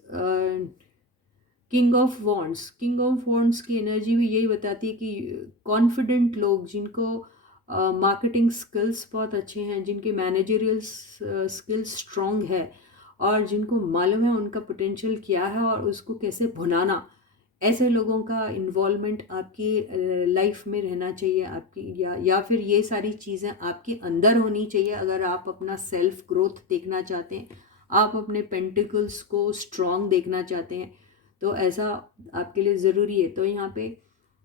king of wands, king of wands की एनर्जी भी यही बताती है कि कॉन्फिडेंट लोग जिनको मार्केटिंग स्किल्स बहुत अच्छे हैं, जिनके मैनेजरियल स्किल्स स्ट्रॉन्ग है और जिनको मालूम है उनका पोटेंशियल क्या है और उसको कैसे भुनाना, ऐसे लोगों का इन्वॉल्वमेंट आपकी लाइफ में रहना चाहिए आपकी, या फिर ये सारी चीज़ें आपके अंदर होनी चाहिए। अगर आप अपना सेल्फ ग्रोथ देखना चाहते हैं, आप अपने पेंटिकल्स को स्ट्रॉन्ग देखना चाहते हैं, तो ऐसा आपके लिए ज़रूरी है। तो यहाँ पे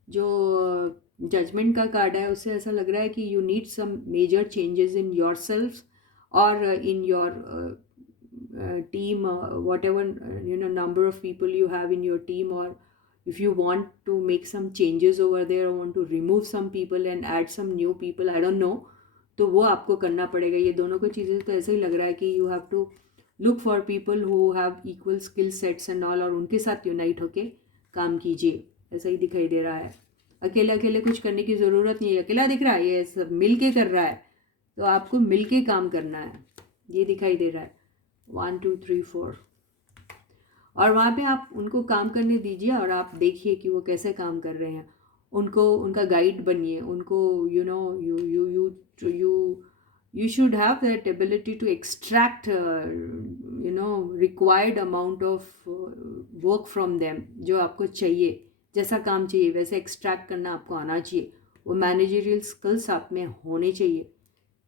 जो जजमेंट का कार्ड है उससे ऐसा लग रहा है कि you need some major changes in yourself और in your team, whatever number of people you have in your team, or if you want to make some changes over there or want to remove some people and add some new people, I don't know, तो वो आपको करना पड़ेगा। ये दोनों को चीज़ें तो ऐसे ही लग रहा है कि you have to look for people who have equal skill sets and all, और उनके साथ यूनाइट होके काम कीजिए, ऐसा ही दिखाई दे रहा है। अकेले अकेले कुछ करने की ज़रूरत नहीं है, अकेला दिख रहा है, ये सब मिल के कर रहा है, तो आपको मिल के काम करना है, ये दिखाई दे रहा है। 1 2 3 4, और वहाँ पे आप उनको काम करने दीजिए और आप देखिए कि वो कैसे काम कर रहे हैं। उनको उनका गाइड बनिए, उनको you should have that ability to extract required amount of work from them, जो आपको चाहिए, जैसा काम चाहिए वैसे एक्सट्रैक्ट करना आपको आना चाहिए। वो मैनेजरियल स्किल्स आप में होने चाहिए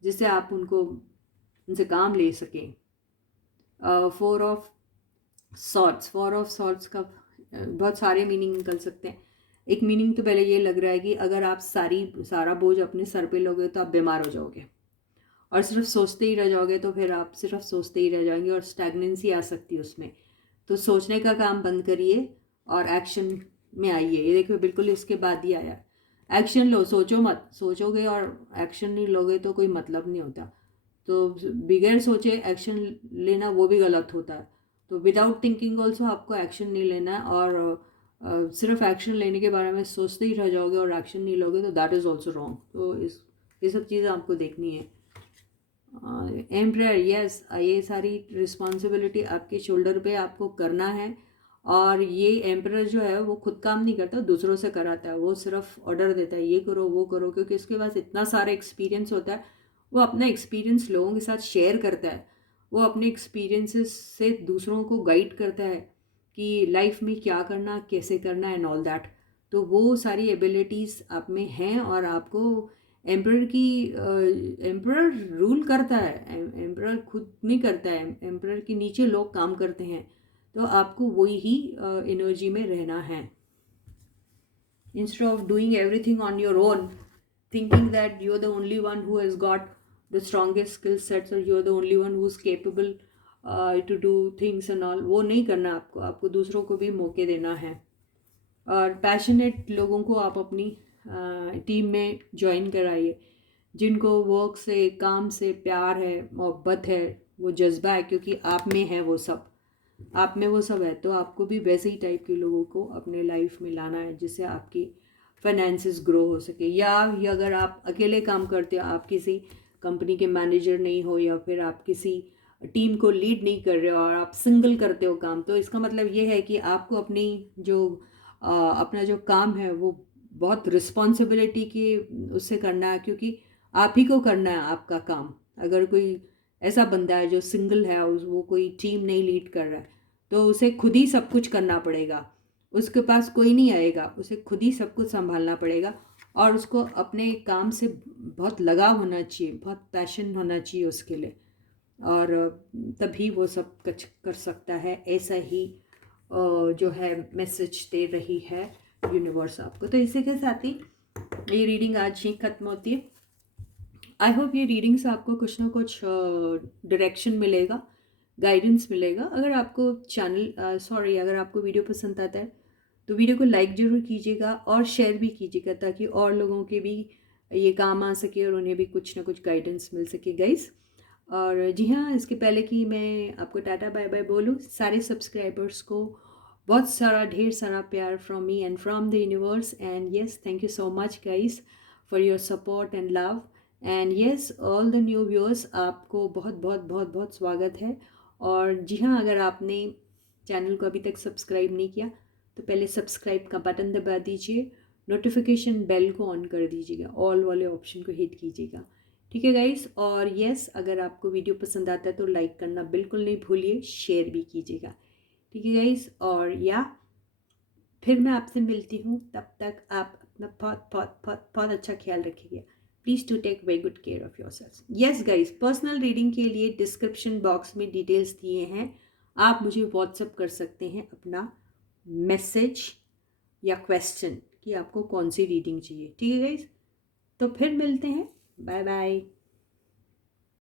जिससे आप उनसे काम ले सकें। 4 ऑफ सॉर्ट्स, 4 ऑफ सॉर्ट्स का बहुत सारे मीनिंग निकल सकते हैं, एक मीनिंग तो पहले ये लग रहा है कि अगर आप सारा बोझ अपने सर पे लोगे तो आप बीमार हो जाओगे, और सिर्फ सोचते ही रह जाओगे तो फिर आप सिर्फ सोचते ही रह जाएंगे और स्टैग्नेंसी आ सकती है उसमें। तो सोचने का काम बंद करिए और एक्शन में आइए। ये देखो बिल्कुल इसके बाद ही आया, एक्शन लो, सोचो मत। सोचोगे और एक्शन नहीं लोगे तो कोई मतलब नहीं होता। तो बिगैर सोचे एक्शन लेना वो भी गलत होता है। तो विदाउट थिंकिंग ऑल्सो आपको एक्शन नहीं लेना है, और सिर्फ एक्शन लेने के बारे में सोचते ही रह जाओगे और एक्शन नहीं लोगे तो दैट इज़ ऑल्सो रॉन्ग। तो ये सब चीज़ें आपको देखनी है। एम्प्रेयर, यस, ये सारी रिस्पॉन्सिबिलिटी आपके शोल्डर पे आपको करना है। और ये एम्प्रेयर जो है वो खुद काम नहीं करता, दूसरों से कराता है। वो सिर्फ ऑर्डर देता है, ये करो वो करो, क्योंकि उसके पास इतना सारा एक्सपीरियंस होता है। वो अपना एक्सपीरियंस लोगों के साथ शेयर करता है। वो अपने एक्सपीरियंसेस से दूसरों को गाइड करता है कि लाइफ में क्या करना, कैसे करना एंड ऑल दैट। तो वो सारी एबिलिटीज़ आप में हैं, और आपको एम्परर रूल करता है। एम्परर खुद नहीं करता है, एम्परर के नीचे लोग काम करते हैं। तो आपको वही ही एनर्जी में रहना है। Instead of doing everything on your own, thinking that you're the only one who has got the strongest skill sets, or you're the only one who's capable to do things and all, वो नहीं करना आपको दूसरों को भी मौके देना है। और पैशनेट लोगों को आप अपनी टीम में ज्वाइन कराइए, जिनको वर्क से, काम से प्यार है, मोहब्बत है, वो जज्बा है, क्योंकि आप में है वो सब, आप में वो सब है। तो आपको भी वैसे ही टाइप के लोगों को अपने लाइफ में लाना है, जिससे आपकी फाइनेंसेस ग्रो हो सके। या अगर आप अकेले काम करते हो, आप किसी कंपनी के मैनेजर नहीं हो, या फिर आप किसी टीम को लीड नहीं कर रहे हो और आप सिंगल करते हो काम, तो इसका मतलब ये है कि आपको अपना जो काम है वो बहुत रिस्पॉन्सिबिलिटी की उससे करना है, क्योंकि आप ही को करना है आपका काम। अगर कोई ऐसा बंदा है जो सिंगल है, वो कोई टीम नहीं लीड कर रहा है, तो उसे खुद ही सब कुछ करना पड़ेगा। उसके पास कोई नहीं आएगा, उसे खुद ही सब कुछ संभालना पड़ेगा। और उसको अपने काम से बहुत लगाव होना चाहिए, बहुत पैशन होना चाहिए उसके लिए, और तभी वो सब कुछ कर सकता है। ऐसा ही जो है मैसेज दे रही है यूनिवर्स आपको। तो इसी के साथ ही ये रीडिंग आज ही ख़त्म होती है। आई होप ये रीडिंग से आपको कुछ ना कुछ डायरेक्शन मिलेगा, गाइडेंस मिलेगा। अगर आपको अगर आपको वीडियो पसंद आता है तो वीडियो को लाइक ज़रूर कीजिएगा और शेयर भी कीजिएगा, ताकि और लोगों के भी ये काम आ सके और उन्हें भी कुछ ना कुछ गाइडेंस मिल सके गाइस। और जी हाँ, इसके पहले कि मैं आपको टाटा बाय बाय बोलूँ, सारे सब्सक्राइबर्स को बहुत सारा ढेर सारा प्यार from me and from the universe. And yes, thank you so much guys for your support and love. And yes, all the new viewers, आपको बहुत बहुत बहुत बहुत स्वागत है। और जी हाँ, अगर आपने चैनल को अभी तक सब्सक्राइब नहीं किया तो पहले सब्सक्राइब का बटन दबा दीजिए, नोटिफिकेशन बेल को ऑन कर दीजिएगा, ऑल वाले ऑप्शन को हिट कीजिएगा, ठीक है गाइस। और येस, अगर आपको वीडियो पसंद आता है तो लाइक करना बिल्कुल नहीं भूलिए, शेयर भी कीजिएगा, ठीक है गाइस। और या फिर मैं आपसे मिलती हूँ, तब तक आप अपना बहुत बहुत बहुत बहुत अच्छा ख्याल रखिएगा। Please to take very good care of yourself. Yes guys, personal reading के लिए डिस्क्रिप्शन बॉक्स में डिटेल्स दिए हैं, आप मुझे व्हाट्सअप कर सकते हैं अपना मैसेज या क्वेश्चन कि आपको कौन सी रीडिंग चाहिए, ठीक है गाइस। तो फिर मिलते हैं, बाय बाय।